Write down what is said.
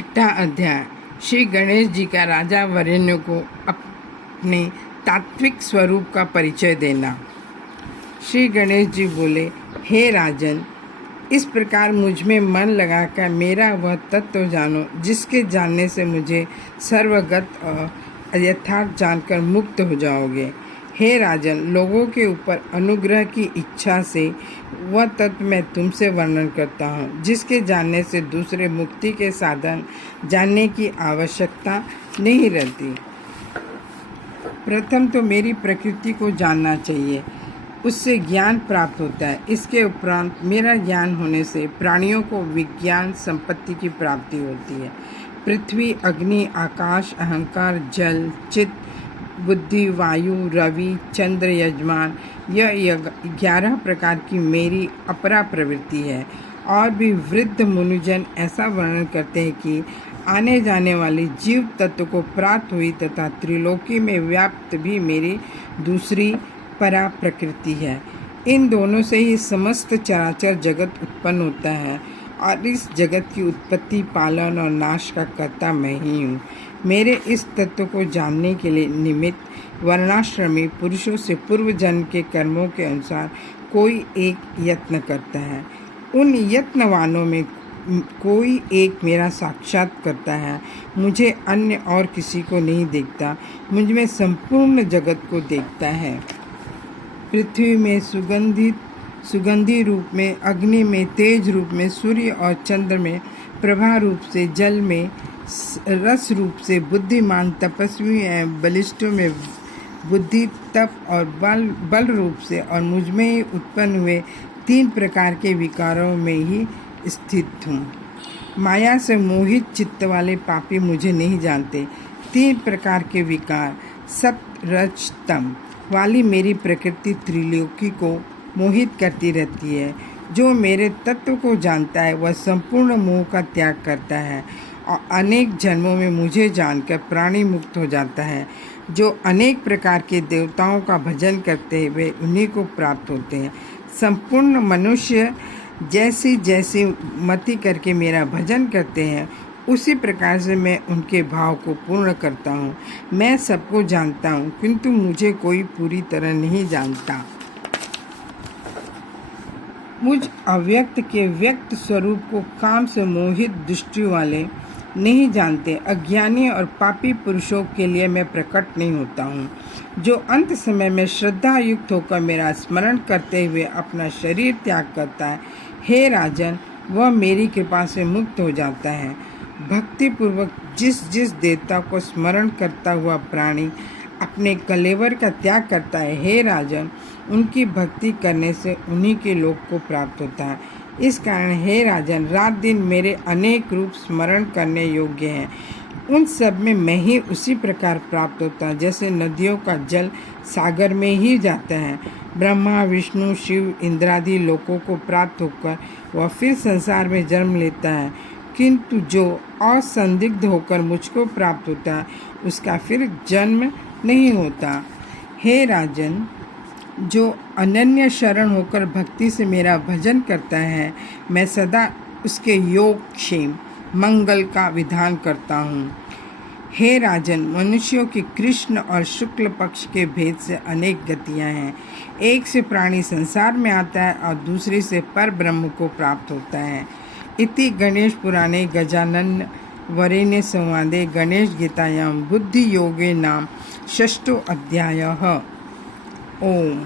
छठा अध्याय। श्री गणेश जी का राजा वरेण्य को अपने तात्विक स्वरूप का परिचय देना। श्री गणेश जी बोले, हे राजन, इस प्रकार मुझ में मन लगाकर मेरा वह तत्व जानो जिसके जानने से मुझे सर्वगत और यथार्थ जानकर मुक्त हो जाओगे। हे राजन, लोगों के ऊपर अनुग्रह की इच्छा से वह तत्व मैं तुमसे वर्णन करता हूँ जिसके जानने से दूसरे मुक्ति के साधन जानने की आवश्यकता नहीं रहती। प्रथम तो मेरी प्रकृति को जानना चाहिए, उससे ज्ञान प्राप्त होता है। इसके उपरांत मेरा ज्ञान होने से प्राणियों को विज्ञान संपत्ति की प्राप्ति होती है। पृथ्वी, अग्नि, आकाश, अहंकार, जल, चित्त, बुद्धि, वायु, रवि, चंद्र, यजमान, यह 11 प्रकार की मेरी अपरा प्रवृत्ति है। और भी वृद्ध मुनिजन ऐसा वर्णन करते हैं कि आने जाने वाली जीव तत्व को प्राप्त हुई तथा त्रिलोकी में व्याप्त भी मेरी दूसरी परा प्रकृति है। इन दोनों से ही समस्त चराचर जगत उत्पन्न होता है और इस जगत की उत्पत्ति, पालन और नाश का कर्ता मैं ही हूँ। मेरे इस तत्व को जानने के लिए निमित्त वर्णाश्रमी पुरुषों से पूर्व जन्म के कर्मों के अनुसार कोई एक यत्न करता है। उन यत्नवानों में कोई एक मेरा साक्षात करता है। मुझे अन्य और किसी को नहीं देखता, मुझ में संपूर्ण जगत को देखता है। पृथ्वी में सुगंधी रूप में, अग्नि में तेज रूप में, सूर्य और चंद्र में प्रभा रूप से, जल में रस रूप से, बुद्धिमान तपस्वी एवं बलिष्ठों में बुद्धि, तप और बल रूप से, और मुझ में ही उत्पन्न हुए 3 प्रकार के विकारों में ही स्थित हूँ। माया से मोहित चित्त वाले पापी मुझे नहीं जानते। 3 प्रकार के विकार, सत्व, रज, तम वाली मेरी प्रकृति त्रिलोकी को मोहित करती रहती है। जो मेरे तत्व को जानता है वह संपूर्ण मोह का त्याग करता है और अनेक जन्मों में मुझे जानकर प्राणी मुक्त हो जाता है। जो अनेक प्रकार के देवताओं का भजन करते हैं वे उन्हीं को प्राप्त होते हैं। संपूर्ण मनुष्य जैसी जैसी मति करके मेरा भजन करते हैं उसी प्रकार से मैं उनके भाव को पूर्ण करता हूँ। मैं सबको जानता हूँ किंतु मुझे कोई पूरी तरह नहीं जानता। मुझ अव्यक्त के व्यक्त स्वरूप को काम से मोहित दृष्टि वाले नहीं जानते। अज्ञानी और पापी पुरुषों के लिए मैं प्रकट नहीं होता हूँ। जो अंत समय में श्रद्धा युक्त होकर मेरा स्मरण करते हुए अपना शरीर त्याग करता है, हे राजन, वह मेरी कृपा से मुक्त हो जाता है। भक्ति पूर्वक जिस जिस देवता को स्मरण करता हुआ प्राणी अपने कलेवर का त्याग करता है, हे राजन, उनकी भक्ति करने से उन्हीं के लोक को प्राप्त होता है। इस कारण हे राजन, रात दिन मेरे अनेक रूप स्मरण करने योग्य हैं। उन सब में मैं ही उसी प्रकार प्राप्त होता है जैसे नदियों का जल सागर में ही जाता है। ब्रह्मा, विष्णु, शिव, इंद्रादि लोकों को प्राप्त होकर वह फिर संसार में जन्म लेता है, किंतु जो असंदिग्ध होकर मुझको प्राप्त होता है उसका फिर जन्म नहीं होता। हे राजन, जो अनन्य शरण होकर भक्ति से मेरा भजन करता है, मैं सदा उसके योग, क्षेम, मंगल का विधान करता हूँ। हे राजन, मनुष्यों के कृष्ण और शुक्ल पक्ष के भेद से अनेक गतियाँ हैं। एक से प्राणी संसार में आता है और दूसरी से पर ब्रह्म को प्राप्त होता है। इति गणेश पुराणे गजानन वरेण्य संवादे गणेश गीतायां बुद्धि योगे नाम 6ठो अध्यायः। ओम।